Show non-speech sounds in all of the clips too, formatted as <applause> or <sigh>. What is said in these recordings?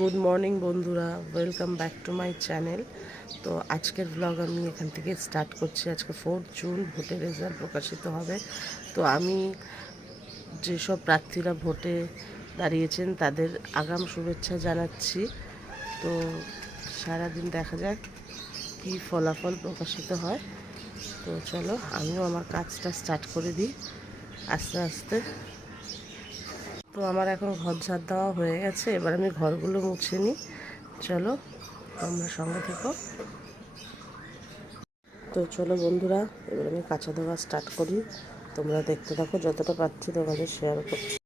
Good morning বন্ধুরা। Welcome back to my channel তো আজকের ব্লগ আমি এখান থেকে স্টার্ট করছি। আজকে ফোর্থ জুন ভোটের রেজাল্ট প্রকাশিত হবে। তো আমি যেসব প্রার্থীরা ভোটে দাঁড়িয়েছেন, তাদের আগাম শুভেচ্ছা জানাচ্ছি। তো সারাদিন দেখা যাক কী ফলাফল প্রকাশিত হয়। তো চলো, আমিও আমার কাজটা স্টার্ট করে দিই। আস্তে আস্তে। তো আমার এখন ঘর ঝাড় দেওয়া হয়ে গেছে, এবার আমি ঘরগুলো মুছে নিই। চলো আমরা সঙ্গে থেকো। তো চলো বন্ধুরা, এবার আমি কাঁচা দেওয়া স্টার্ট করি। তোমরা দেখতে থাকো, যতটা পাচ্ছি তোমাদের শেয়ার করছি।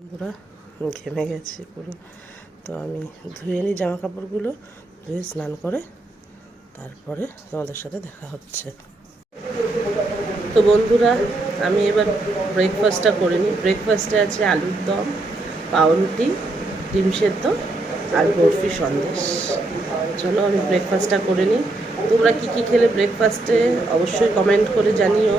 বন্ধুরা ঘেমে গেছে পুরো। তো আমি ধুয়ে নিই জামা কাপড়গুলো ধুয়ে স্নান করে তারপরে তোমাদের সাথে দেখা হচ্ছে। তো বন্ধুরা, আমি এবার ব্রেকফাস্টটা করে নিই। ব্রেকফাস্টে আছে আলুর দম, পাউরুটি, ডিম সেদ্ধ আর বরফি সন্দেশ। চলো আমি ব্রেকফাস্টটা করে নিই। তোমরা কী কী খেলে ব্রেকফাস্টে অবশ্যই কমেন্ট করে জানিও।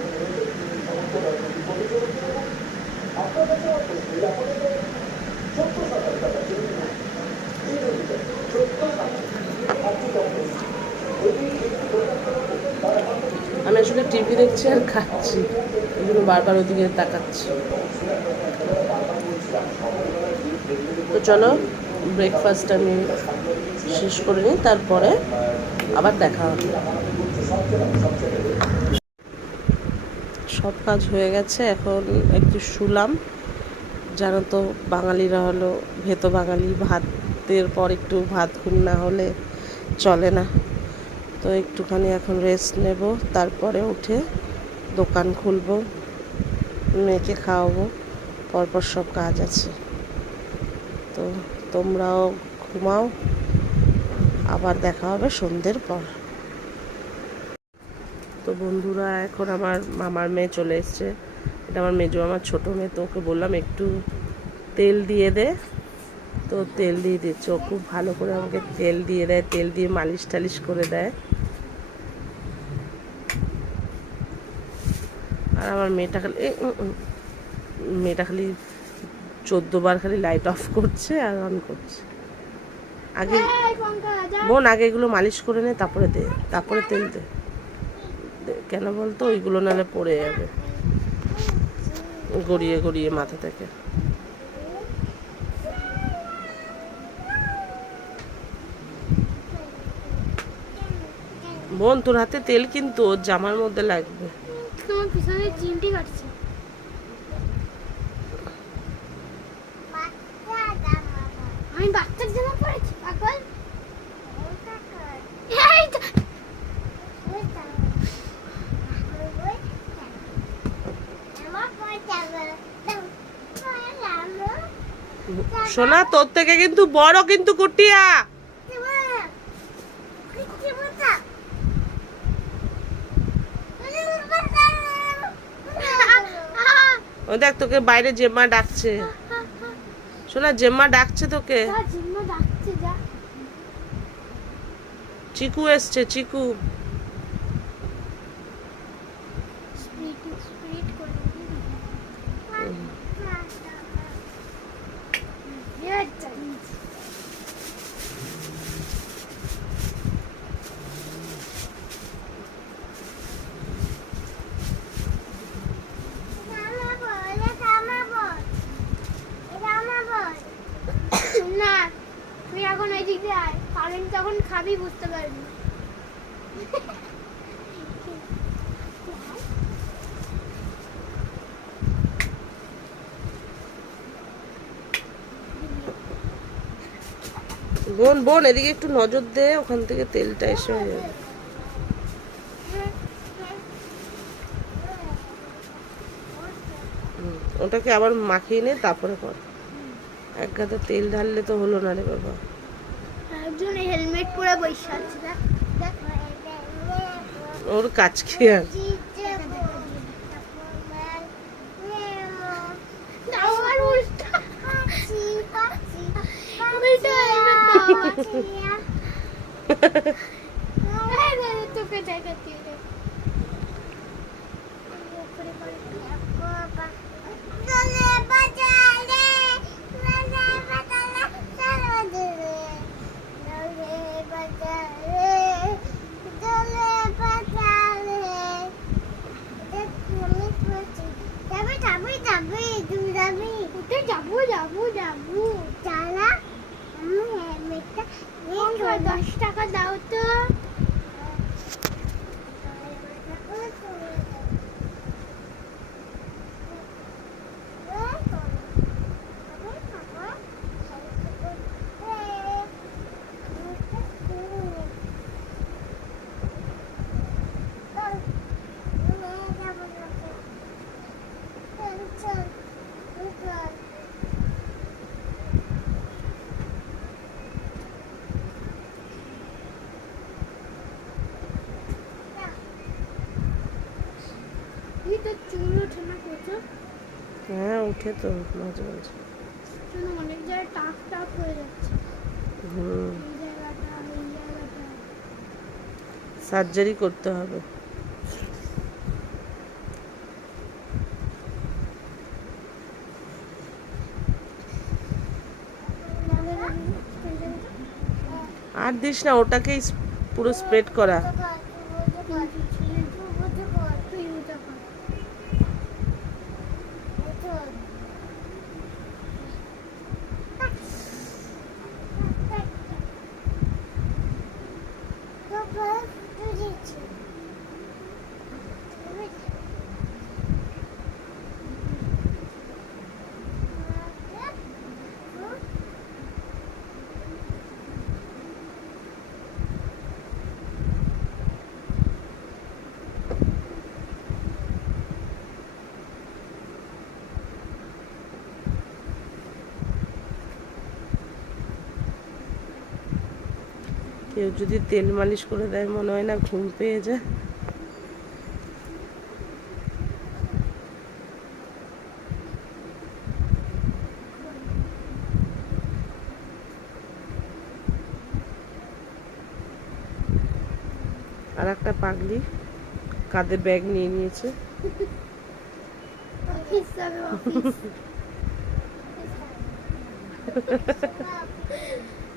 আসলে টিভি দেখছি আর খাচ্ছি। এই জন্য বারবার ওদিকে তাকাচ্ছি। তো চলো ব্রেকফাস্ট আমি শেষ করে নিই, তারপরে আবার দেখা হবে। সব কাজ হয়ে গেছে। এখন একটু শুলাম। জানো তো, বাঙালিরা হলো ভেতো বাঙালি। ভাতের পর একটু ভাত ঘুম না হলে চলে না। তো একটুখানি এখন রেস্ট নেব, তারপরে উঠে দোকান খুলবো, মেয়েকে খাওয়াবো, পরপর সব কাজ আছে। তো তোমরাও ঘুমাও, আবার দেখা হবে সন্ধ্যের পর। তো বন্ধুরা এখন আমার মামার মেয়ে চলে এসছে। এটা আমার মেজো আমার ছোটো মেয়ে তো ওকে বললাম একটু তেল দিয়ে দে। তো তেল দিয়ে দিচ্ছে ও খুব ভালো করে আমাকে তেল দিয়ে দেয় তেল দিয়ে মালিশ টালিশ করে দেয়। আর আমার মেয়েটা খালি মেয়েটা খালি চোদ্দ বার খালি লাইট অফ করছে আর অন করছে। আগে বোন আগে এগুলো মালিশ করে নে তারপরে দে তারপরে তেল দে- কেন বলতো? ওইগুলো নালে পড়ে যাবে। গড়িয়ে গড়িয়ে মাথা থেকে। বোন, তোর হাতে তেল কিন্তু জামার মধ্যে লাগবে। তোমার পিছনে চিমটি কাটছে আমি বাচ্চার জামা পরেছি পাগল এই তো। সোনা তোর থেকে কিন্তু বড় কিন্তু কুটিয়া। ও দেখ তোকে বাইরে জেম্মা ডাকছে। শোনা জেম্মা ডাকছে তোকে। চিকু এসছে চিকু স্পিড স্পিড করে বিরাট চালিয়েছি না তুই এখন ওই দিক দিয়ে আয় কারেন্ট তখন খাবি বুঝতে পারবি বোন বোন এদিকে একটু নজর দে ওখান থেকে তেলটা এসে হয়ে যাবে। ওটাকে আবার মাখিয়ে নে তারপরে কর। এক গাদা তেল ঢাললে তো হলো না রে বাবা। একজন হেলমেট পরে বসে আছে ওর কাজ কি আর দাও আর উল্টা উল্টা helmet দাও। এই নে, নে, তোকে দেখাচ্ছি রে। ওতে যাব যাব যাব চালা আমি হেলমেটটা দশ টাকা দাও তো তুই তো চুল ওঠে না কোথাও হ্যাঁ উঠে তো মাঝে মাঝে। অনেক জায়গায় টাক টাক হয়ে যাচ্ছে। হুম। এই জায়গাটা এই জায়গাটা। সার্জারি করতে হবে। আর দিস না ওটাকেই পুরো স্প্রেড করা তুই ওটা কর। কেউ যদি তেল মালিশ করে দেয় মনে হয় না ঘুম পেয়ে যায়। আর একটা পাগলি কাঁধে ব্যাগ নিয়ে নিয়েছে। অফিস অফিস <laughs>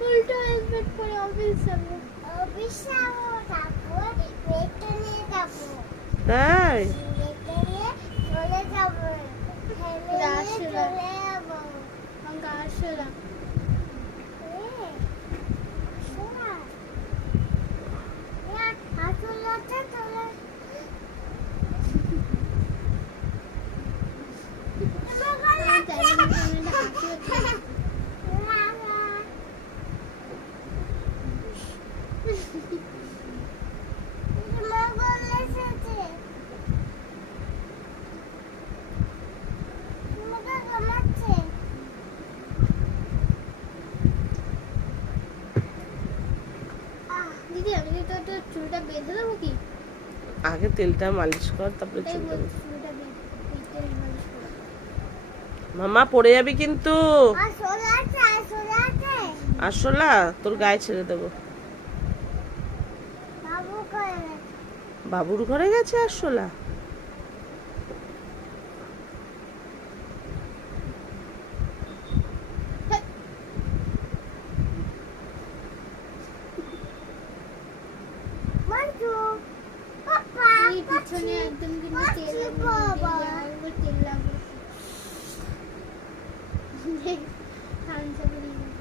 উল্টো হেলমেট পরে অফিস যাবে। অফিস যাব তারপর তাই? চলে যাব। হেলমেট চলে যাব আমি কি তো তোর চুলটা বেঁধে দেবো কি? আগে তেলটা মালিশ কর তারপরে চুল মামা পড়ে যাবি কিন্তু। আসলা তোর গায়ে ছেড়ে দেবো। বাবুর ঘরে গেছে। আসলা মঞ্জু পাপা এই পিছনে একদম কিন্তু তেল বাবা তেল লাগবে থামস আপ নিয়ে নেব।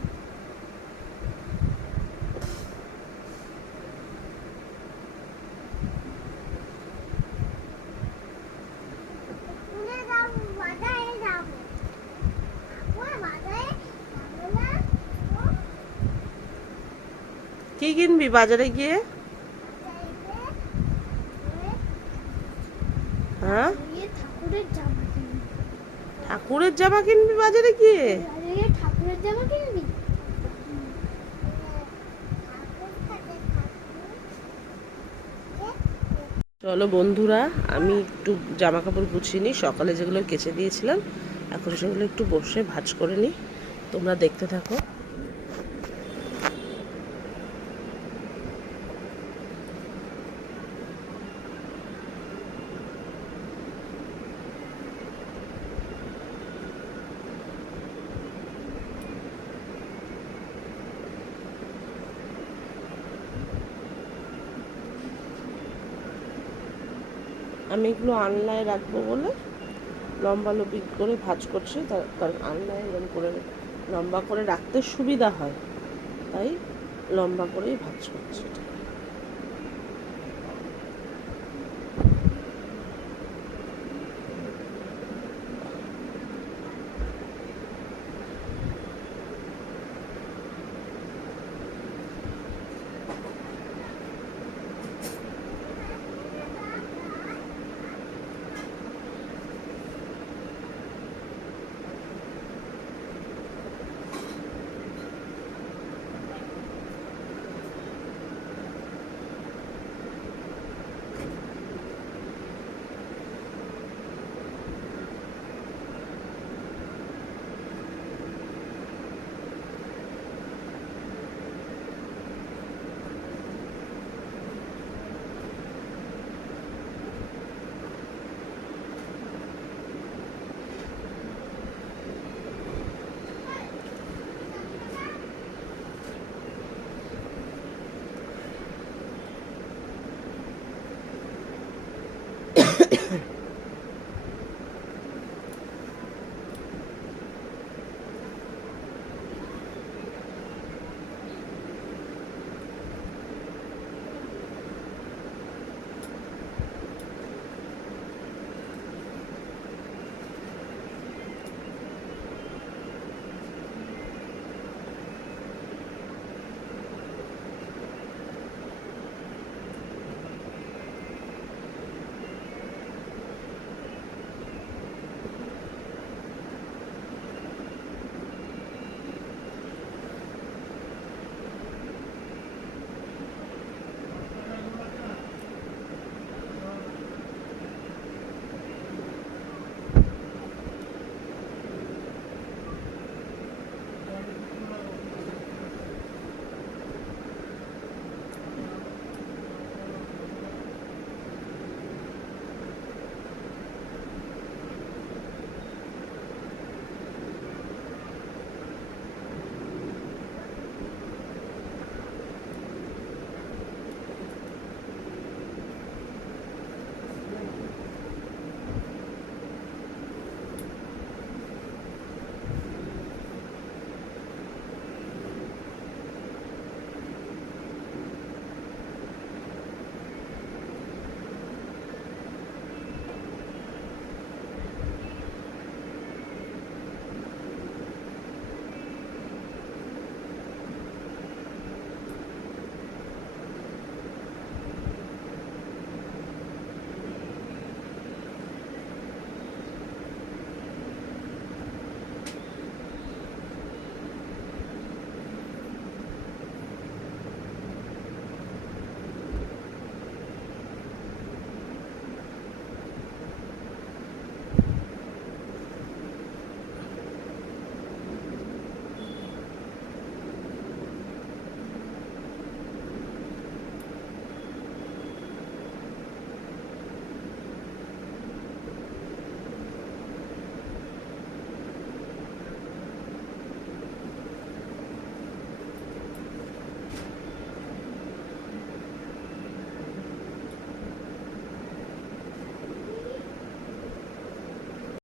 কি কিনবি বাজারে গিয়ে? হ্যাঁ? ঠাকুরের জামা কিনবি বাজারে গিয়ে? চলো বন্ধুরা, আমি একটু জামা কাপড় গুছিয়ে নিই। সকালে যেগুলো কেচে দিয়েছিলাম, এখন সেগুলো একটু বসে ভাঁজ করে নিই। তোমরা দেখতে থাকো। আমি এগুলো আনলায় রাখব বলে লম্বা লম্বি করে ভাজ করছি তার কারণ আনলায় এরকম করে লম্বা করে রাখতে সুবিধা হয়। তাই লম্বা করেই ভাজ করছি।